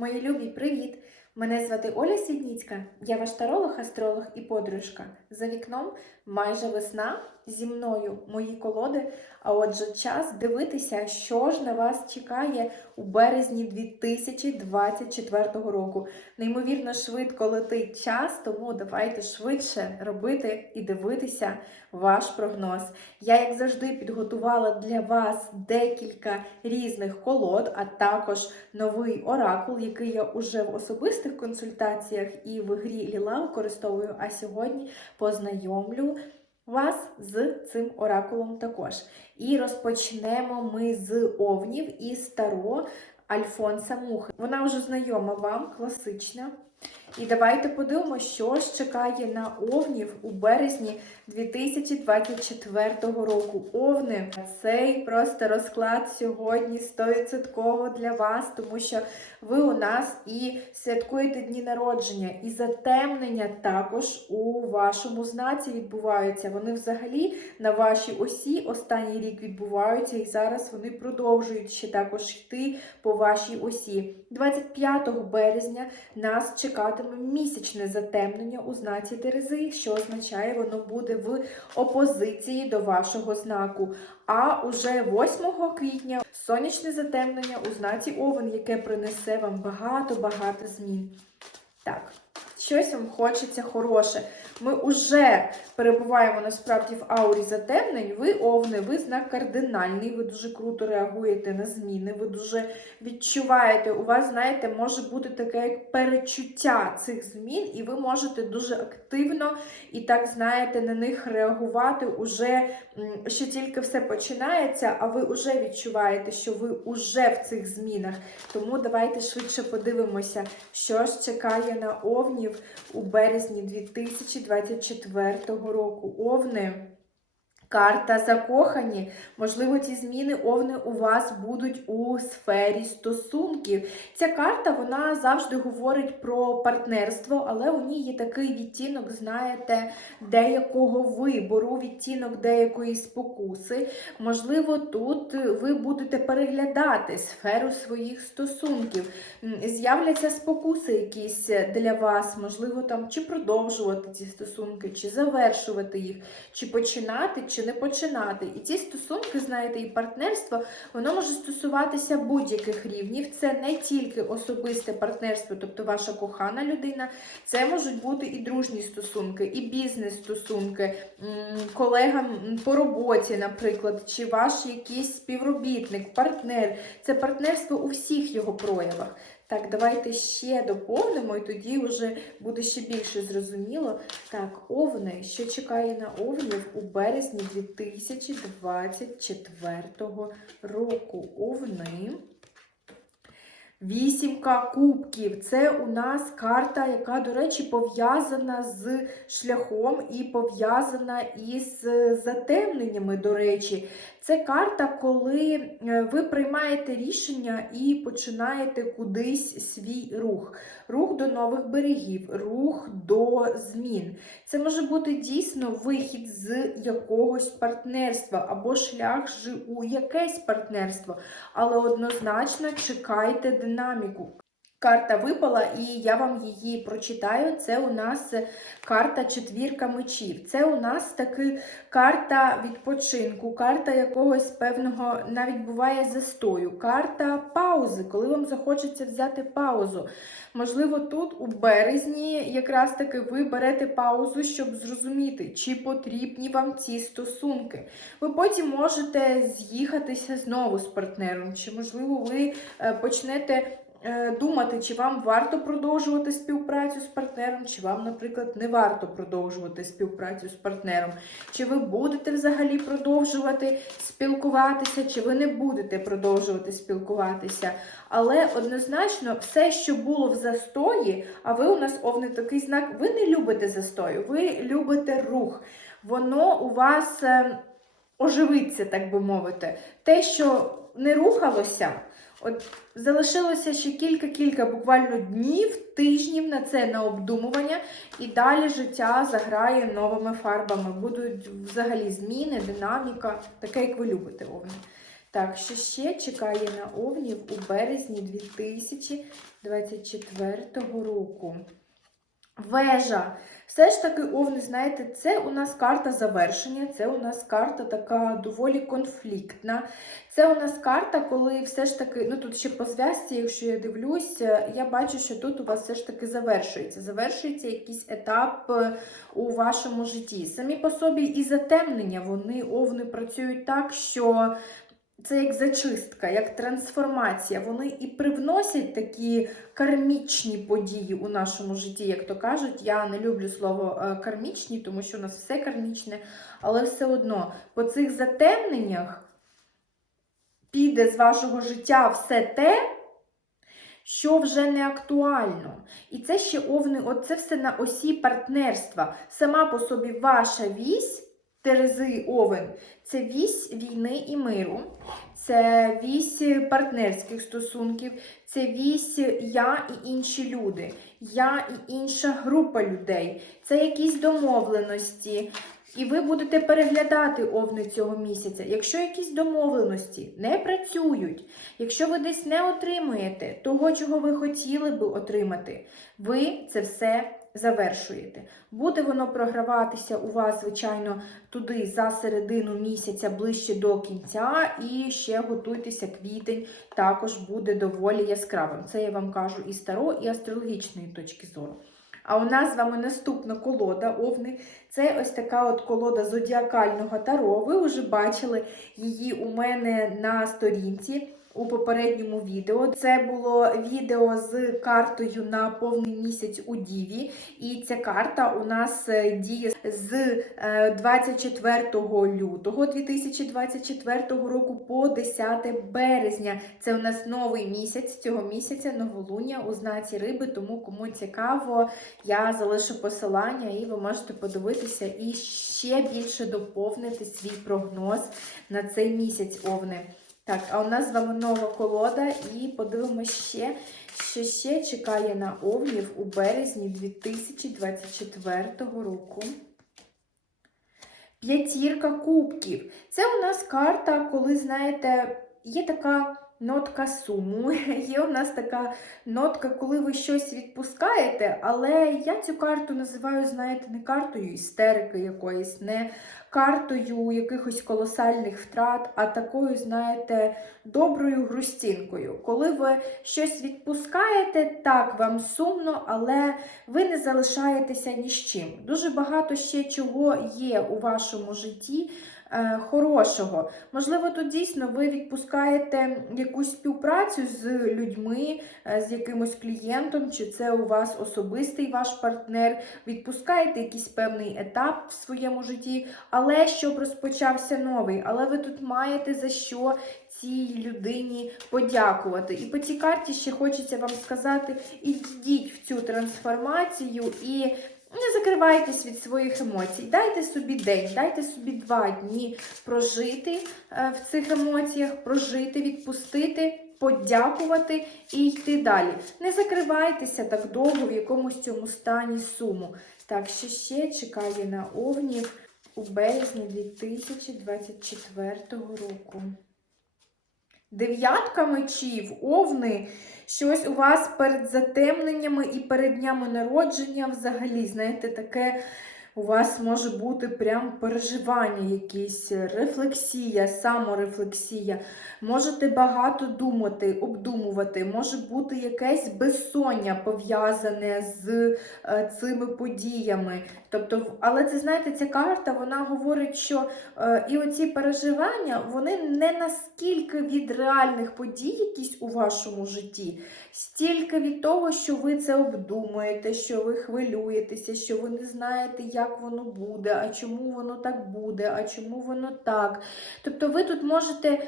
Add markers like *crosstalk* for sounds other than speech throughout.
Мої любі, привіт! Мене звати Оля Свідніцька, я ваш таролог, астролог і подружка. За вікном майже весна, зі мною мої колоди. А отже, час дивитися, що ж на вас чекає у березні 2024 року. Неймовірно швидко летить час, тому давайте швидше робити і дивитися ваш прогноз. Я, як завжди, підготувала для вас декілька різних колод, а також новий оракул, який я уже в особистих консультаціях і в грі Ліла використовую. А сьогодні познайомлю вас з цим оракулом також. І розпочнемо ми з овнів і старо Альфонса Мухи. Вона вже знайома вам, класична. І давайте подивимося, що ж чекає на овнів у березні 2024 року. Овни, цей просто розклад сьогодні 100% для вас, тому що ви у нас і святкуєте дні народження, і затемнення також у вашому знаці відбуваються. Вони взагалі на вашій осі останній рік відбуваються, і зараз вони продовжують ще також йти по вашій осі. 25 березня нас чекатиме місячне затемнення у знаці Терези, що означає, воно буде в опозиції до вашого знаку. А уже 8 квітня сонячне затемнення у знаці Овен, яке принесе вам багато-багато змін. Так, щось вам хочеться хороше. Ми вже перебуваємо насправді в аурі затемнень. Ви овни, ви знак кардинальний, ви дуже круто реагуєте на зміни, ви дуже відчуваєте, у вас, знаєте, може бути таке як перечуття цих змін, і ви можете дуже активно і так, знаєте, на них реагувати уже ще тільки все починається, а ви вже відчуваєте, що ви вже в цих змінах. Тому давайте швидше подивимося, що ж чекає на овнів у березні 2024 року. Овни. Карта закохані. Можливо, ці зміни овни у вас будуть у сфері стосунків. Ця карта вона завжди говорить про партнерство, але у ній є такий відтінок, знаєте, деякого вибору, відтінок деякої спокуси. Можливо, тут ви будете переглядати сферу своїх стосунків. З'являться спокуси якісь для вас, можливо, там чи продовжувати ці стосунки, чи завершувати їх, чи починати. чи не починати. І ці стосунки, знаєте, і партнерство, воно може стосуватися будь-яких рівнів. Це не тільки особисте партнерство, тобто ваша кохана людина, це можуть бути і дружні стосунки, і бізнес-стосунки, колегам по роботі, наприклад, чи ваш якийсь співробітник, партнер. Це партнерство у всіх його проявах. Так, давайте ще доповнимо, і тоді вже буде ще більше зрозуміло. Так, овни, що чекає на овнів у березні 2024 року. Овни. Вісімка кубків. Це у нас карта, яка, до речі, пов'язана з шляхом і пов'язана із затемненнями, до речі. Це карта, коли е, ви приймаєте рішення і починаєте кудись свій рух. Рух до нових берегів, рух до змін. Це може бути дійсно вихід з якогось партнерства або шлях у якесь партнерство, але однозначно чекайте dinâmico. Карта випала, і я вам її прочитаю. Це у нас карта четвірка мечів. Це у нас таки карта відпочинку, карта якогось певного навіть буває застою, карта паузи, коли вам захочеться взяти паузу. Можливо, тут у березні якраз таки ви берете паузу, щоб зрозуміти, чи потрібні вам ці стосунки. Ви потім можете з'їхатися знову з партнером, чи, можливо, ви е, почнете. Е, думати, чи вам варто продовжувати співпрацю з партнером, чи вам, наприклад, не варто продовжувати співпрацю з партнером. Чи ви будете взагалі продовжувати спілкуватися, чи ви не будете продовжувати спілкуватися. Але однозначно, все, що було в застої, а ви у нас овний такий знак, ви не любите застою, ви любите рух. Воно у вас е, оживиться, так би мовити. Те, що не рухалося. От залишилося ще кілька-кілька буквально днів, тижнів на це на обдумування, і далі життя заграє новими фарбами. Будуть взагалі зміни, динаміка, таке, як ви любите, Овни. Так, що ще чекає на овнів у березні 2024 року? Вежа. Все ж таки, овни, знаєте, це у нас карта завершення, це у нас карта така доволі конфліктна. Це у нас карта, коли все ж таки, ну тут ще по зв'язці, якщо я дивлюся, я бачу, що тут у вас все ж таки завершується. Завершується якийсь етап е, у вашому житті. Самі по собі і затемнення, вони овни працюють так, що. Це як зачистка, як трансформація. Вони і привносять такі кармічні події у нашому житті, як то кажуть. Я не люблю слово е, кармічні, тому що у нас все кармічне, але все одно по цих затемненнях піде з вашого життя все те, що вже не актуально. І це ще овни, от все на осі партнерства. Сама по собі ваша вісь. Терези Овен. Це вісь війни і миру, це вісь партнерських стосунків, це вісь я і інші люди, я і інша група людей, це якісь домовленості. І ви будете переглядати овни цього місяця. Якщо якісь домовленості не працюють, якщо ви десь не отримуєте того, чого ви хотіли би отримати, ви це все завершуєте. Буде воно програватися у вас, звичайно, туди за середину місяця ближче до кінця, і ще готуйтеся, квітень також буде доволі яскравим. Це я вам кажу і старо, і астрологічної точки зору. А у нас з вами наступна колода овни. Це ось така от колода зодіакального таро. Ви вже бачили її у мене на сторінці у попередньому відео. Це було відео з картою на повний місяць у Діві. І ця карта у нас е, діє з е, 24 лютого 2024 року по 10 березня. Це у нас новий місяць цього місяця, новолуння у знаці риби. Тому кому цікаво, я залишу посилання і ви можете подивитися і ще більше доповнити свій прогноз на цей місяць овни. Так, а у нас з вами нова колода, і подивимося ще, що ще чекає на овнів у березні 2024 року. П'ятірка кубків. Це у нас карта, коли, знаєте, є така нотка суму, *laughs* є у нас така нотка, коли ви щось відпускаєте, але я цю карту називаю, знаєте, не картою істерики якоїсь, не картою якихось колосальних втрат, а такою, знаєте, доброю грустінкою. Коли ви щось відпускаєте, так, вам сумно, але ви не залишаєтеся ні з чим. Дуже багато ще чого є у вашому житті. Е, Хорошого. Можливо, тут дійсно ви відпускаєте якусь співпрацю з людьми, е, з якимось клієнтом, чи це у вас особистий ваш партнер, відпускаєте якийсь певний етап в своєму житті, але щоб розпочався новий. Але ви тут маєте за що цій людині подякувати. І по цій карті ще хочеться вам сказати: ідіть в цю трансформацію і. Не закривайтесь від своїх емоцій. Дайте собі день, дайте собі два дні прожити е, в цих емоціях, прожити, відпустити, подякувати і йти далі. Не закривайтеся так довго в якомусь цьому стані суму. Так, що ще чекає на овнів у березні 2024 року. Дев'ятка мечів, овни, щось у вас перед затемненнями і перед днями народження взагалі, знаєте, таке у вас може бути прям переживання якісь, рефлексія, саморефлексія. Можете багато думати, обдумувати, може бути якесь безсоння пов'язане з е, цими подіями. Тобто, але це знаєте, ця карта вона говорить, що е, і оці переживання вони не наскільки від реальних подій, якісь у вашому житті, стільки від того, що ви це обдумуєте, що ви хвилюєтеся, що ви не знаєте, як воно буде, а чому воно так буде, а чому воно так. Тобто, ви тут можете.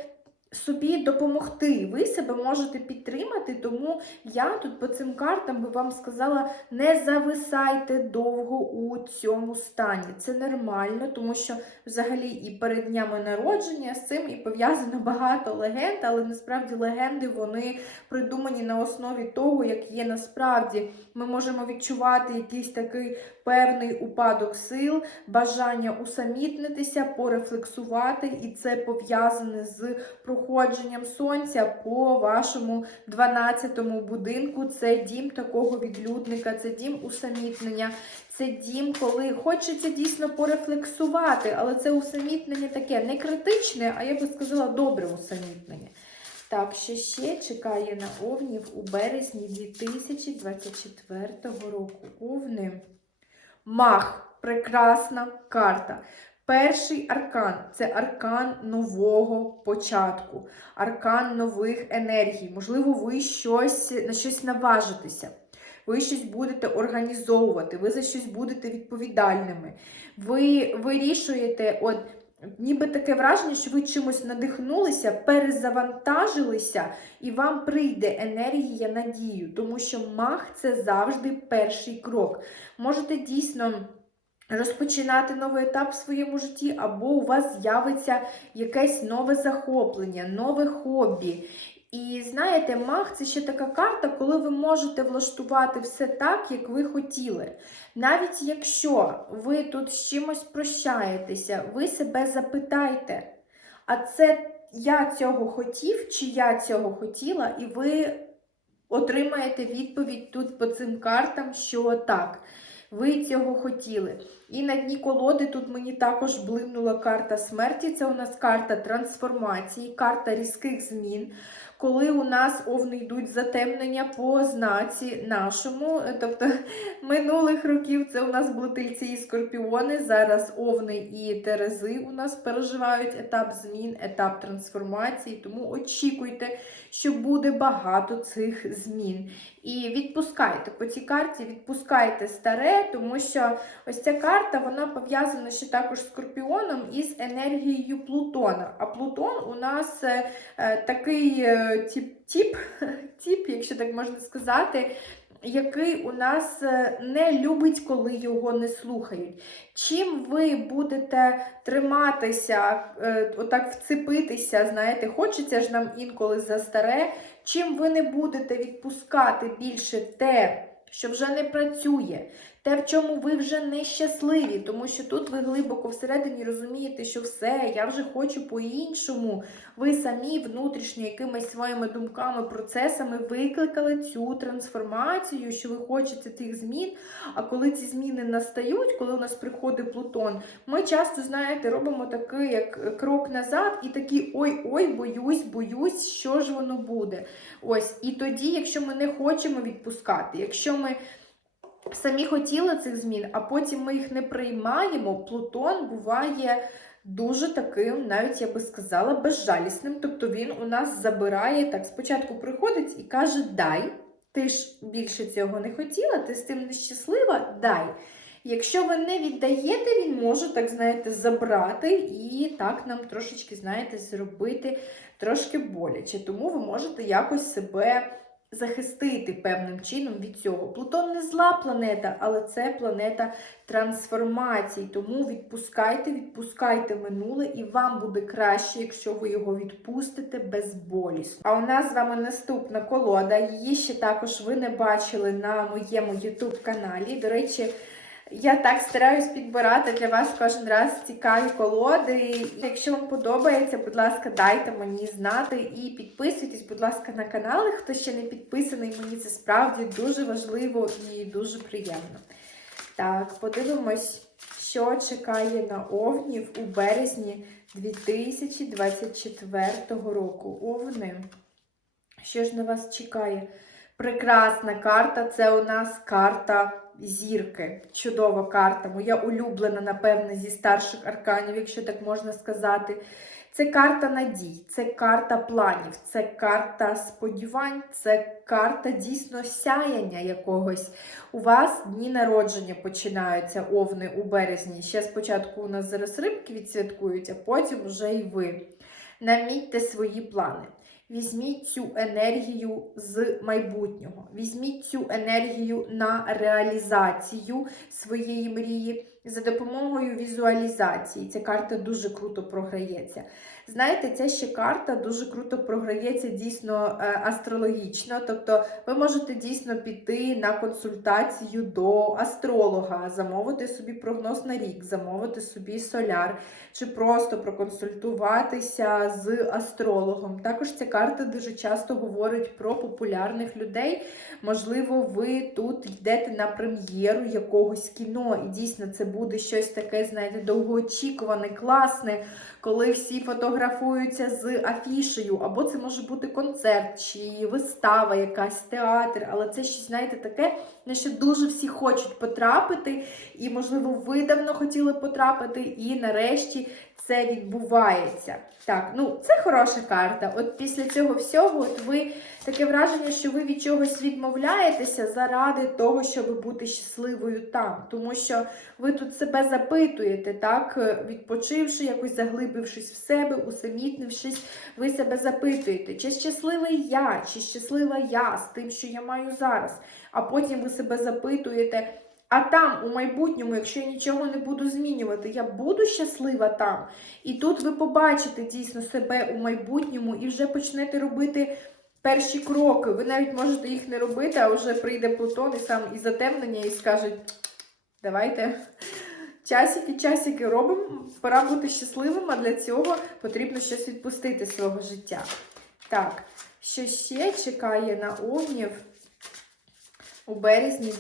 Собі допомогти, ви себе можете підтримати, тому я тут по цим картам би вам сказала, не зависайте довго у цьому стані. Це нормально, тому що взагалі і перед днями народження з цим і пов'язано багато легенд, але насправді легенди вони придумані на основі того, як є насправді. Ми можемо відчувати якийсь такий певний упадок сил, бажання усамітнитися, порефлексувати, і це пов'язане з проходженням сонця по вашому 12-му будинку. Це дім такого відлюдника, це дім усамітнення, це дім, коли хочеться дійсно порефлексувати, але це усамітнення таке не критичне, а я би сказала, добре усамітнення. Так, що ще чекає на овнів у березні 2024 року. Овни. Мах. Прекрасна карта. Перший аркан це аркан нового початку, аркан нових енергій. Можливо, ви щось, на щось наважитеся. Ви щось будете організовувати, ви за щось будете відповідальними. Ви вирішуєте, от ніби таке враження, що ви чимось надихнулися, перезавантажилися, і вам прийде енергія надію, тому що мах це завжди перший крок. Можете дійсно. Розпочинати новий етап в своєму житті, або у вас з'явиться якесь нове захоплення, нове хобі. І знаєте, маг це ще така карта, коли ви можете влаштувати все так, як ви хотіли. Навіть якщо ви тут з чимось прощаєтеся, ви себе запитайте, а це я цього хотів, чи я цього хотіла, і ви отримаєте відповідь тут по цим картам, що так. Ви цього хотіли. І на дні колоди тут мені також блимнула карта смерті. Це у нас карта трансформації, карта різких змін. Коли у нас овни йдуть затемнення по знаці нашому, тобто *laughs* минулих років це у нас були тельці і скорпіони. Зараз овни і терези у нас переживають етап змін, етап трансформації. Тому очікуйте, що буде багато цих змін. І відпускайте по цій карті, відпускайте старе, тому що ось ця карта вона пов'язана ще також з скорпіоном і з енергією Плутона. А Плутон у нас е, е, такий е, тип, тип, *laughs* тип, якщо так можна сказати. Який у нас не любить, коли його не слухають. Чим ви будете триматися, отак вцепитися, знаєте, хочеться ж нам інколи за старе, чим ви не будете відпускати більше те, що вже не працює, те, в чому ви вже не щасливі, тому що тут ви глибоко всередині розумієте, що все, я вже хочу по-іншому. Ви самі внутрішньо якимись своїми думками, процесами викликали цю трансформацію, що ви хочете цих змін. А коли ці зміни настають, коли у нас приходить Плутон, ми часто, знаєте, робимо такий як крок назад і такі ой-ой, боюсь, боюсь, що ж воно буде. Ось, і тоді, якщо ми не хочемо відпускати, якщо ми самі хотіли цих змін, а потім ми їх не приймаємо, Плутон буває дуже таким, навіть я би сказала, безжалісним. Тобто він у нас забирає так, спочатку приходить і каже: Дай, ти ж більше цього не хотіла, ти з цим нещаслива, дай. Якщо ви не віддаєте, він може, так знаєте, забрати і так нам трошечки, знаєте, зробити трошки боляче. Тому ви можете якось себе захистити певним чином від цього. Плутон не зла планета, але це планета трансформацій. Тому відпускайте, відпускайте минуле, і вам буде краще, якщо ви його відпустите безболісно. А у нас з вами наступна колода. Її ще також ви не бачили на моєму YouTube каналі. До речі, я так стараюсь підбирати для вас кожен раз цікаві колоди. Якщо вам подобається, будь ласка, дайте мені знати і підписуйтесь, будь ласка, на канали. Хто ще не підписаний, мені це справді дуже важливо і дуже приємно. Так, подивимось, що чекає на овнів у березні 2024 року. Овни. Що ж на вас чекає? Прекрасна карта це у нас карта зірки. Чудова карта, моя улюблена, напевне, зі старших арканів, якщо так можна сказати. Це карта надій, це карта планів, це карта сподівань, це карта дійсно сяяння якогось. У вас дні народження починаються овни у березні. Ще спочатку у нас зараз рибки відсвяткують, а потім вже й ви. Намітьте свої плани. Візьміть цю енергію з майбутнього. Візьміть цю енергію на реалізацію своєї мрії. За допомогою візуалізації. Ця карта дуже круто програється. Знаєте, ця ще карта дуже круто програється дійсно е, астрологічно. Тобто ви можете дійсно піти на консультацію до астролога, замовити собі прогноз на рік, замовити собі соляр, чи просто проконсультуватися з астрологом. Також ця карта дуже часто говорить про популярних людей. Можливо, ви тут йдете на прем'єру якогось кіно, і дійсно це буде щось таке, знаєте, довгоочікуване, класне, коли всі фотографуються з афішею, або це може бути концерт, чи вистава, якась театр, але це щось, знаєте, таке, на що дуже всі хочуть потрапити, і, можливо, ви давно хотіли потрапити, і нарешті це відбувається. Так, ну це хороша карта. От після цього всього, от ви таке враження, що ви від чогось відмовляєтеся заради того, щоб бути щасливою там. Тому що ви тут себе запитуєте, так, е, відпочивши, якось заглибившись в себе, усамітнившись, ви себе запитуєте, чи щасливий я, чи щаслива я з тим, що я маю зараз. А потім ви себе запитуєте. А там, у майбутньому, якщо я нічого не буду змінювати, я буду щаслива там. І тут ви побачите дійсно себе у майбутньому і вже почнете робити перші кроки. Ви навіть можете їх не робити, а вже прийде Плутон і сам і затемнення, і скаже: давайте. Часики, часики робимо, пора бути щасливим, а для цього потрібно щось відпустити з свого життя. Так, що ще чекає на овнів у березні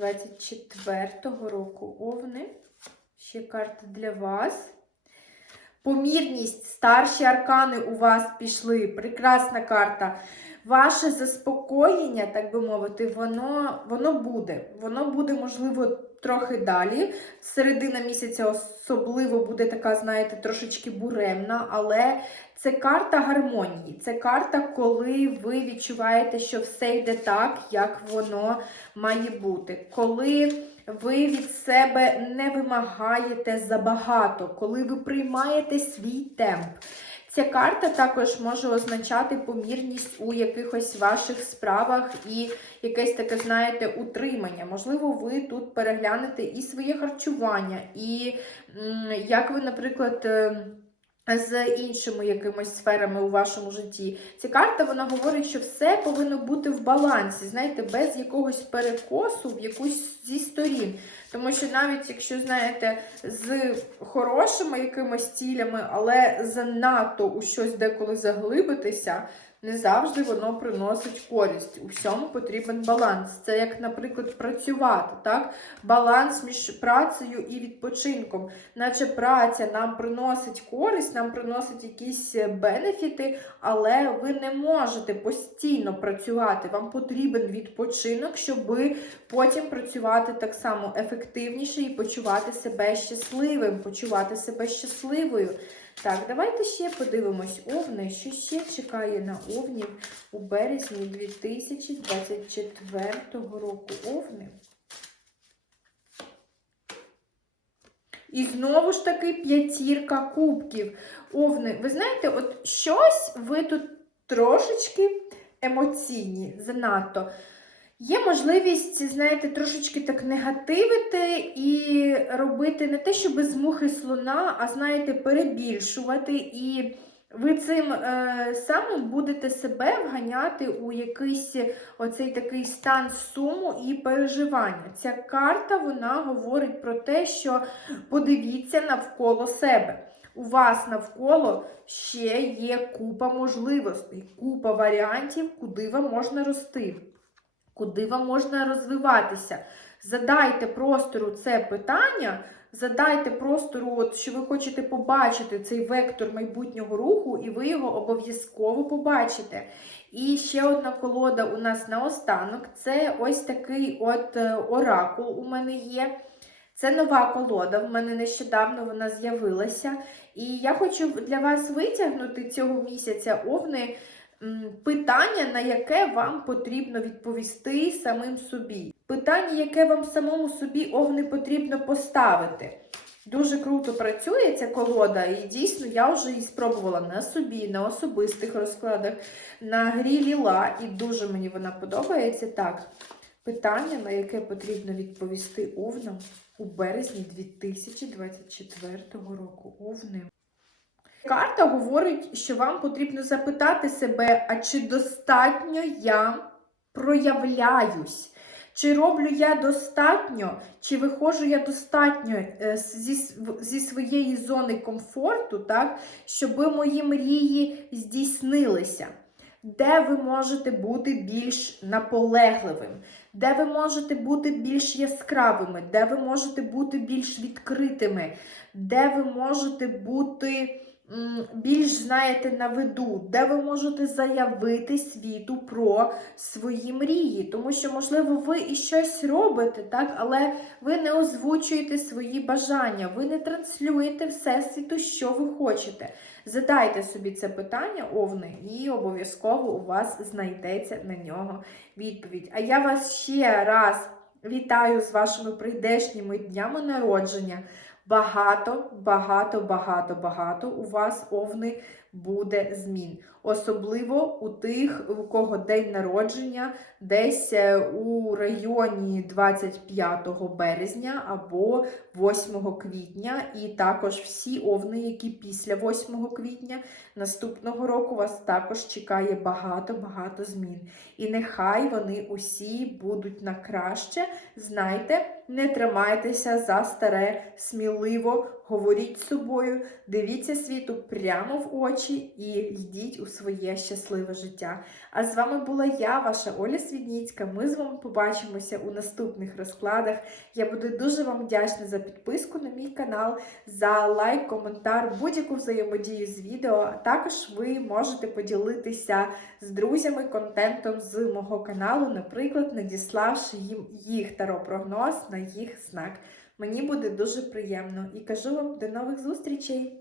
2024 року овни. Ще карта для вас. Помірність, старші аркани у вас пішли. Прекрасна карта. Ваше заспокоєння, так би мовити, воно, воно буде. Воно буде, можливо, трохи далі. Середина місяця особливо буде така, знаєте, трошечки буремна, але це карта гармонії. Це карта, коли ви відчуваєте, що все йде так, як воно має бути. Коли ви від себе не вимагаєте забагато, коли ви приймаєте свій темп. Ця карта також може означати помірність у якихось ваших справах і якесь таке, знаєте, утримання. Можливо, ви тут переглянете і своє харчування, і як ви, наприклад. З іншими якимись сферами у вашому житті. Ця карта вона говорить, що все повинно бути в балансі, знаєте, без якогось перекосу в якусь зі сторін. Тому що навіть якщо, знаєте, з хорошими якимись цілями, але занадто у щось деколи заглибитися, не завжди воно приносить користь. У всьому потрібен баланс. Це як, наприклад, працювати, так? Баланс між працею і відпочинком. Наче праця нам приносить користь, нам приносить якісь бенефіти, але ви не можете постійно працювати. Вам потрібен відпочинок, щоб потім працювати так само ефективніше і почувати себе щасливим, почувати себе щасливою. Так, давайте ще подивимось овни, що ще чекає на овнів у березні 2024 року. Овни. І знову ж таки п'ятірка кубків. Овни, ви знаєте, от щось ви тут трошечки емоційні, занадто. Є можливість, знаєте, трошечки так негативити і робити не те, що без мухи слона, а знаєте, перебільшувати. І ви цим е, самим будете себе вганяти у якийсь оцей такий стан суму і переживання. Ця карта вона говорить про те, що подивіться навколо себе. У вас навколо ще є купа можливостей, купа варіантів, куди вам можна рости куди вам можна розвиватися. Задайте простору це питання, задайте простору, от, що ви хочете побачити цей вектор майбутнього руху, і ви його обов'язково побачите. І ще одна колода у нас наостанок це ось такий от е, оракул у мене є. Це нова колода, в мене нещодавно вона з'явилася. І я хочу для вас витягнути цього місяця овни питання, на яке вам потрібно відповісти самим собі. Питання, яке вам самому собі овни потрібно поставити. Дуже круто працює ця колода, і дійсно я вже її спробувала на собі, на особистих розкладах, на грі ліла, і дуже мені вона подобається. Так, Питання, на яке потрібно відповісти овнам у березні 2024 року. Овни. Карта говорить, що вам потрібно запитати себе, а чи достатньо я проявляюсь? Чи роблю я достатньо, чи виходжу я достатньо е, зі, зі своєї зони комфорту, так, щоб мої мрії здійснилися? Де ви можете бути більш наполегливим, де ви можете бути більш яскравими, де ви можете бути більш відкритими, де ви можете бути більш, знаєте, на виду, де ви можете заявити світу про свої мрії. Тому що, можливо, ви і щось робите, так, але ви не озвучуєте свої бажання, ви не транслюєте всесвіту, що ви хочете. Задайте собі це питання, овни, і обов'язково у вас знайдеться на нього відповідь. А я вас ще раз вітаю з вашими прийдешніми днями народження. Багато, багато, багато, багато у вас овни буде змін. Особливо у тих, у кого день народження десь е, у районі 25 березня або 8 квітня, і також всі овни, які після 8 квітня наступного року вас також чекає багато-багато змін. І нехай вони усі будуть на краще. Знайте, не тримайтеся за старе, сміливо говоріть з собою, дивіться світу прямо в очі і йдіть у своє щасливе життя. А з вами була я, ваша Оля Свідніцька. Ми з вами побачимося у наступних розкладах. Я буду дуже вам вдячна за підписку на мій канал, за лайк, коментар, будь-яку взаємодію з відео. А також ви можете поділитися з друзями контентом з мого каналу, наприклад, надіславши їм їх таро-прогноз на їх знак. Мені буде дуже приємно і кажу вам до нових зустрічей!